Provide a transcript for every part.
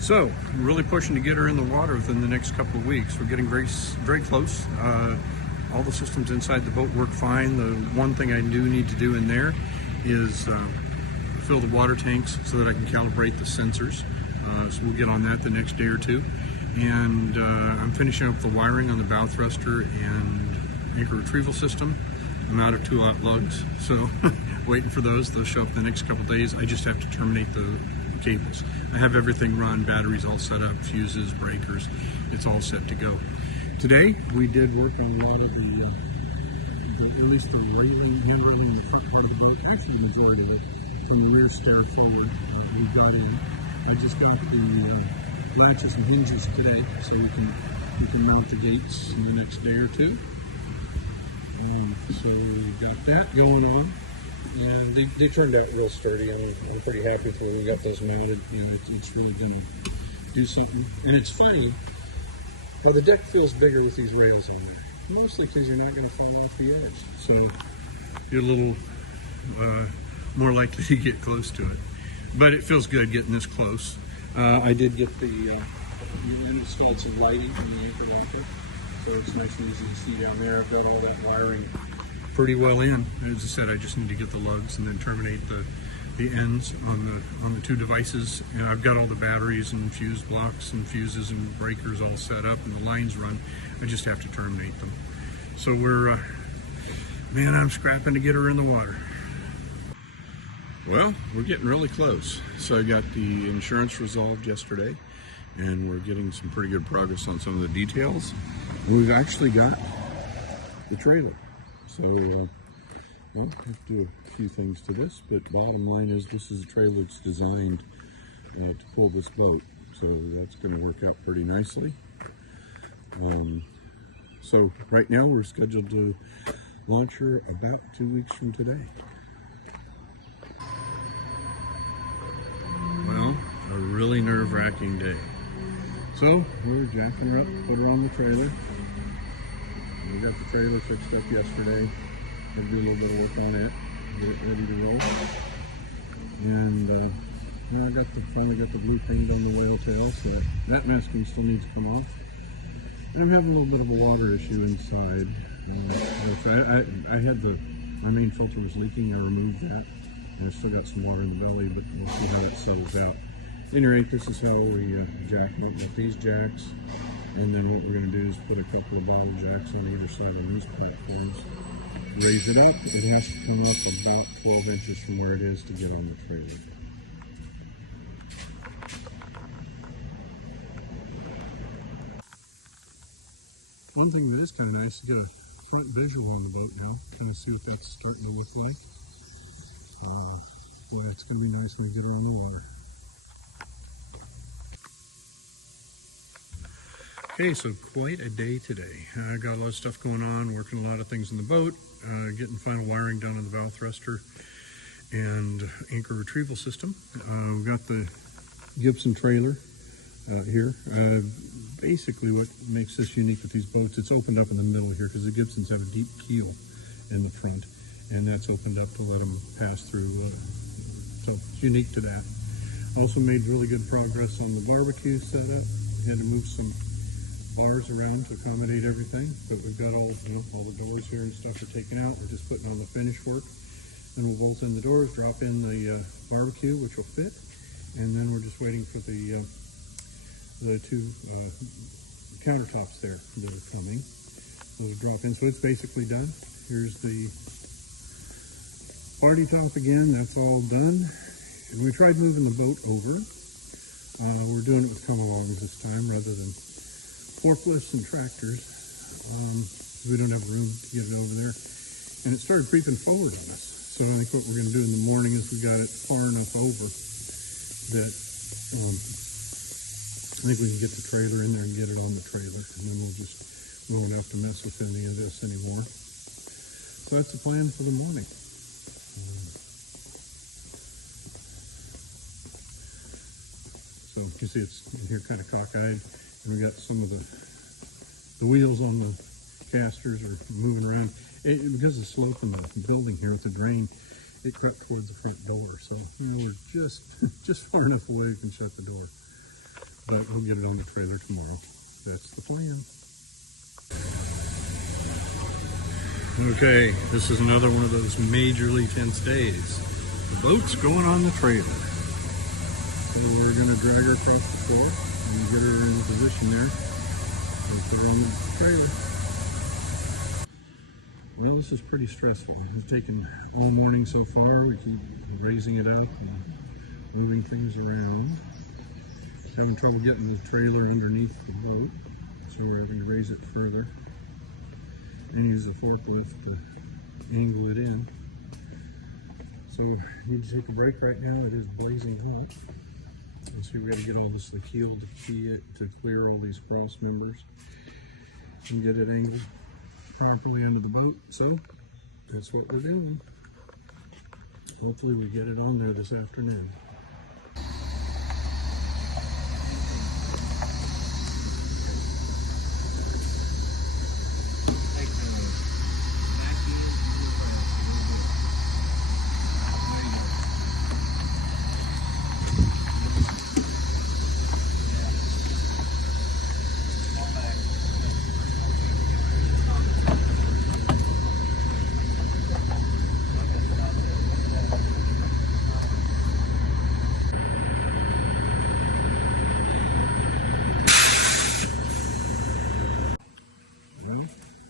So, we're really pushing to get her in the water within the next couple of weeks. We're getting very close. All the systems inside the boat work fine. The one thing I do need to do in there is fill the water tanks so that I can calibrate the sensors. So we'll get on that the next day or two. And I'm finishing up the wiring on the bow thruster and anchor retrieval system. I'm out of 2-aught lugs, so waiting for those. They'll show up in the next couple of days. I just have to terminate the cables. I have everything run, batteries all set up, fuses, breakers. It's all set to go. Today, we did work on a lot of at least the railing, hand railing, and the front end of the boat. Actually, the majority of it, from the rear stair forward, we got in. I just got the latches and hinges today, so we can mount the gates in the next day or two. So we've got that going on. And they turned out real sturdy. I'm pretty happy with where we got those mounted. It's really going to do something. And it's funny, well, the deck feels bigger with these rails in there. Mostly because you're not going to fall off the edge. So you're a little more likely to get close to it. But it feels good getting this close. I did get the installed some lighting on the anchor anchor. So it's nice and easy to see down there. I've got all that wiring pretty well in. As I said, I just need to get the lugs and then terminate the ends on the two devices. And I've got all the batteries and fuse blocks and fuses and breakers all set up and the lines run. I just have to terminate them. So man, I'm scrapping to get her in the water. Well, we're getting really close. So I got the insurance resolved yesterday, and we're getting some pretty good progress on some of the details. And we've actually got the trailer. So I'll have to do a few things to this, but bottom line is this is a trailer that's designed to pull this boat. So that's going to work out pretty nicely. So right now we're scheduled to launch her about 2 weeks from today. Well, a really nerve-wracking day. So we're jacking her up, put her on the trailer. We got the trailer fixed up yesterday. I'll do a little bit of work on it, get it ready to roll. And I finally got the blueprint on the whale tail, so that masking still needs to come off. And I'm having a little bit of a water issue inside. I had my main filter was leaking. I removed that, and I still got some water in the belly, but we'll see how that settles out. At any rate, this is how we jack it. We've got these jacks, and then what we're going to do is put a couple of bottle jacks on either side of these platforms. Raise it up. It has to come up about 12 inches from where it is to get on the trailer. One thing that is kind of nice, you get a front visual on the boat now, kind of see what that's starting to look like. Boy, it's going to be nice when we get her in the water. Okay, so quite a day today. I got a lot of stuff going on, working a lot of things in the boat, getting final wiring done on the bow thruster and anchor retrieval system. We've got the Gibson trailer here. Basically what makes this unique with these boats, it's opened up in the middle here because the Gibsons have a deep keel in the front, and that's opened up to let them pass through. So it's unique to that. Also made really good progress on the barbecue setup. Had to move some bars around to accommodate everything, but we've got all the doors here and stuff are taken out. We're just putting on the finish work. Then we'll bolt in the doors, drop in the barbecue, which will fit, and then we're just waiting for the two countertops there that are coming. Those drop in, so it's basically done. Here's the party top again. That's all done. And we tried moving the boat over. We're doing it with come-alongs this time rather than forklifts and tractors. We don't have room to get it over there. And it started creeping forward on us. So I think what we're going to do in the morning is we got it far enough over that I think we can get the trailer in there and get it on the trailer. And then we'll just won't have to mess with any of this anymore. So that's the plan for the morning. So you can see it's in here kind of cockeyed. And we got some of the wheels on the casters are moving around. Because of the slope in the building here with the drain, it cut towards the front door. So we're just far enough away we can shut the door. but I'll get it on the trailer tomorrow. That's the plan. Okay, this is another one of those majorly tense days. The boat's going on the trailer. So we're going to drag her across the floor and get her in a position there. And put her in the trailer. Well, this is pretty stressful. It's taken all morning so far. We keep raising it up and moving things around. Having trouble getting the trailer underneath the boat, so we're going to raise it further and use the forklift to angle it in. So we need to take a break right now. It is blazing hot. And so we've got to get all this healed to clear all these cross members and get it angled properly under the boat. So that's what we're doing. Hopefully we get it on there this afternoon.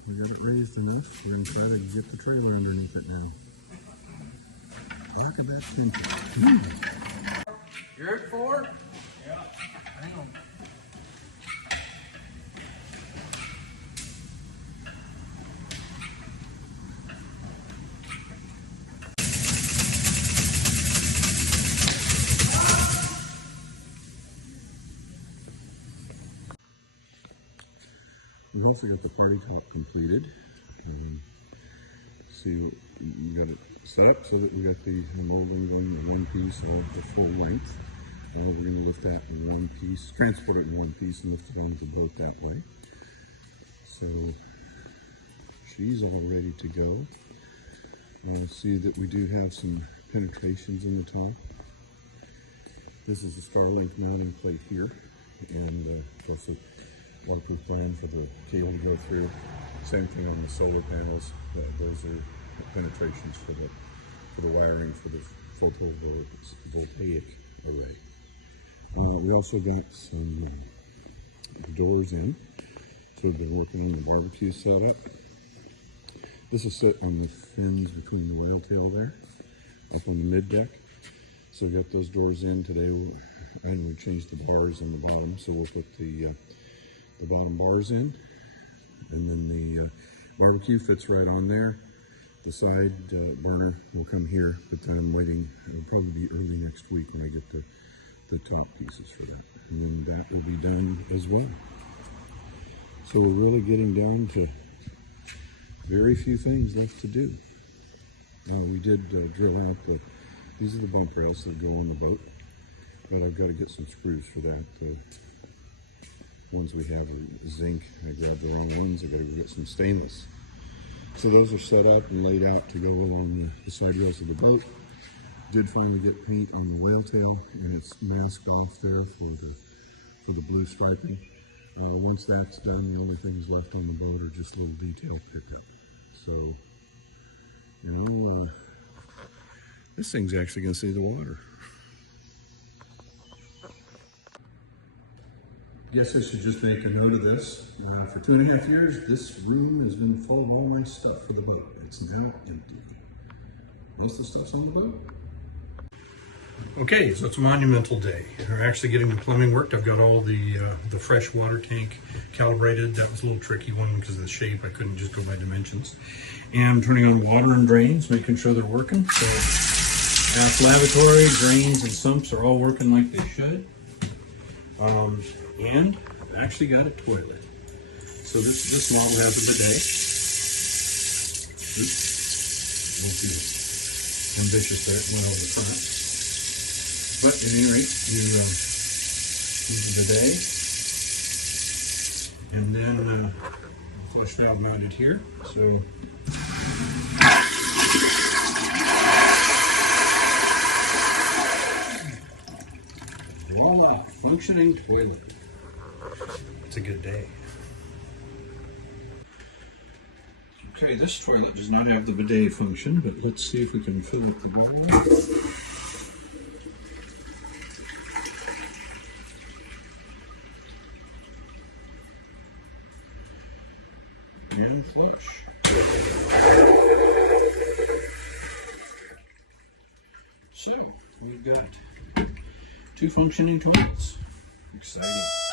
We got it raised enough. We're going to try to get the trailer underneath it now. Look at that tension. You're at 4? Yeah. Hang on. We also got the party top completed. See, we got it set up so that we got the molding done, the one piece of the full length. And then we're going to lift that in one piece, transport it in one piece, and lift it onto the boat that way. So she's all ready to go. You'll see that we do have some penetrations in the top. This is a Starlink mounting plate here, and that's a likely plan for the cable to go through. Same thing on the solar panels. Those are penetrations for the wiring for the photovoltaic array. And we also got some doors in. So we've been working on the barbecue setup. This is set on the fins between the whale tail there, up on the mid deck. So we got those doors in today. I know we changed the bars on the bottom, so we'll put the bottom bars in, and then the barbecue fits right on there. The side burner will come here, but then I'm waiting. It'll probably be early next week when I get the tank pieces for that, and then that will be done as well. So we're really getting down to very few things left to do. You know, we did drill up these are the bunk rests that go on the boat, but I've got to get some screws for that. Ones we have are zinc. I grabbed the wrong ones. I got to get some stainless. So those are set up and laid out to go on the side rails of the boat. Did finally get paint on the whale tail, and it's masked off there for the blue striping. And once that's done, the only things left on the boat are just little detail pickup. So, you know, this thing's actually going to see the water. Guess I should just make a note of this. For 2.5 years, this room has been full of all my stuff for the boat. It's now empty. Most of the stuff's on the boat. Okay, so it's a monumental day. We're actually getting the plumbing worked. I've got all the fresh water tank calibrated. That was a little tricky one because of the shape. I couldn't just go by dimensions. And I'm turning on water and drains, making sure they're working. So aft lavatory, drains, and sumps are all working like they should. And I actually got a toilet. So this model has a bidet. Oops. Won't be ambitious there. It went over the front. But at any rate, you use a bidet. And then flush valve mounted here. So Voila, functioning toilet. It's a good day. Okay, this toilet does not have the bidet function, but let's see if we can fill it together. And flush. So, we've got 2 functioning toilets. Exciting.